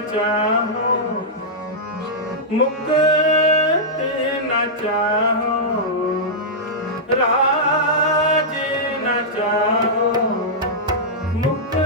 ਚਾਹੋ। ਮੁਕਤ ਨ ਚਾਹੋ। ਰਾਜ ਨ ਚਾਹੋ। ਮੁਕਤ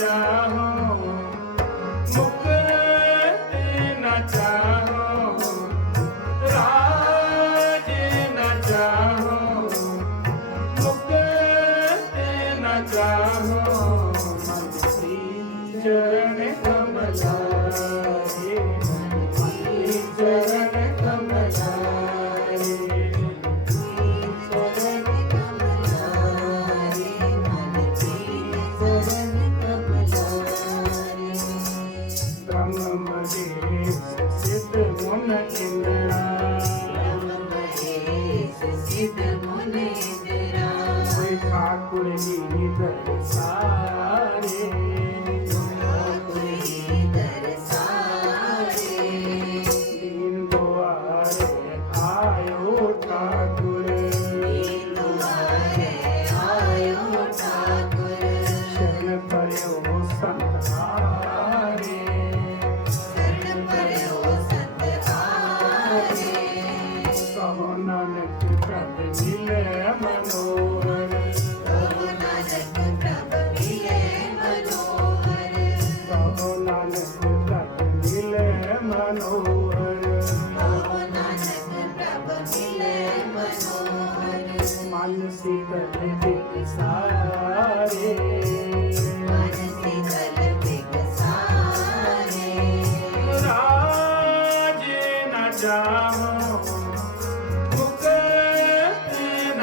carro. wanna get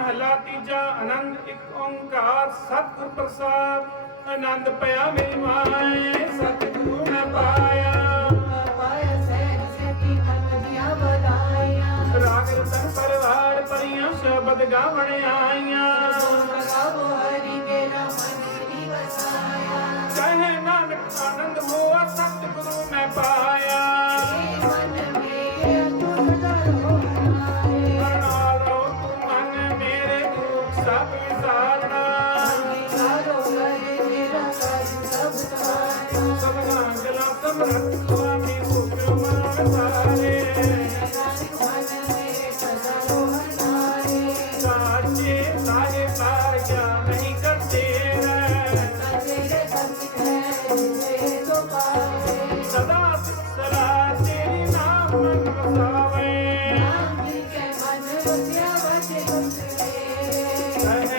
ਮਹਲਾ ਤੀਜਾ ਆਨੰਦ ਇੱਕ ਓੰਕਾਰ ਸਤਿਗੁਰ ਪ੍ਰਸਾਦ ਆਨੰਦ ਪਿਆ ਮੇਰੀ ਮਾਏ ਸਤਿਗੁਰੂ ਮੈਂ ਪਾਇਆ ਸਤ ਗਾਵਣ ਆਈਆਂ। ਕਹੇ ਨਾਨਕ ਆਨੰਦ ਹੋਆ ਸਤ ਗੁਰੂ ਮੈਂ ਪਾਇਆ। ਮਨ ਮੇਰੇ ਗੁਰ ਦਰ ਹੋਇਆ ਬਣਾ ਲੋ ਤੂੰ ਮਨ ਮੇਰੇ ਦੁੱਖ ਸਭ ਸਾਰਨਾ ਸਾਰੋ ਗਏ ਮੇਰਾ ਸਭ ਸਭ ਤਾਇਆ ਸਭ ਗਾਂ ਗਲਾ ਸਮਰਤ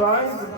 right?